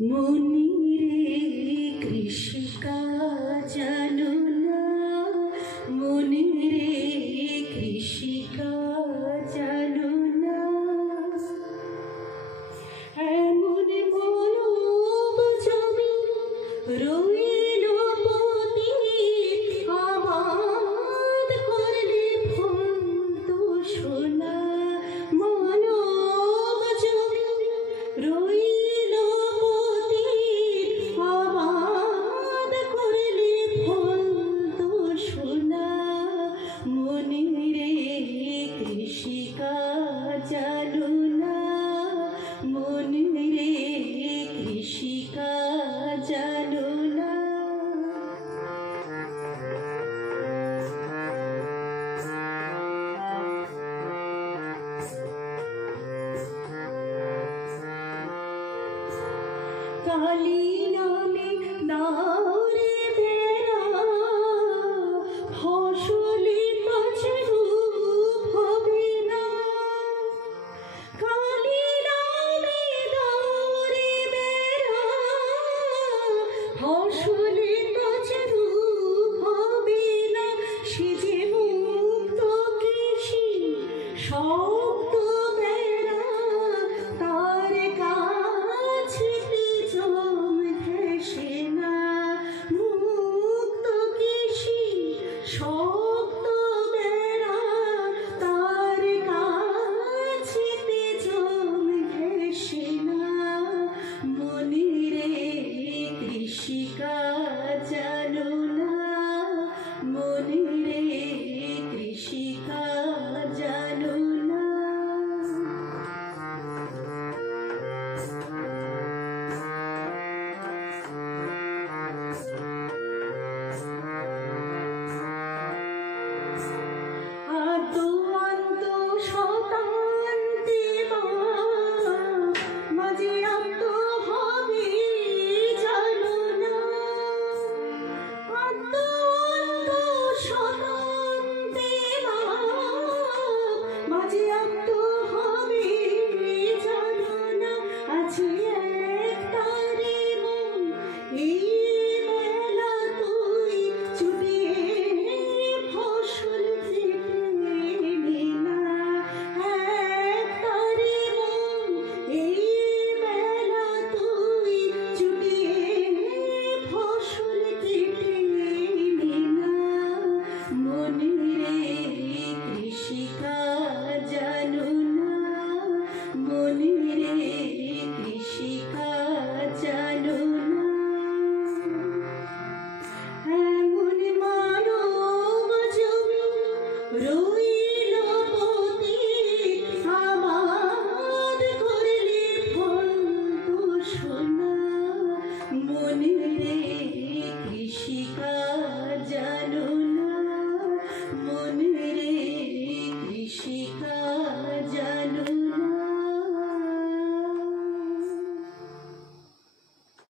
মনিরে কৃষিকাজ জানো না, মনিরে কৃষিকাজ জানো না। এমন মনোব জমি রইল পতিত, আবাদ করলে ফলত সোনা। মানব জমি রইল পতিত, আবাদ করলে ফলত সোনা। মনিরে কৃষিকাজ জানো না, মনিরে কৃষিকাজ জানো না। কালী নামে দাওরে বেড়া, ফসলি কাছে রূপ হবে না। কালী নামে দাওরে বেড়া, ফসলি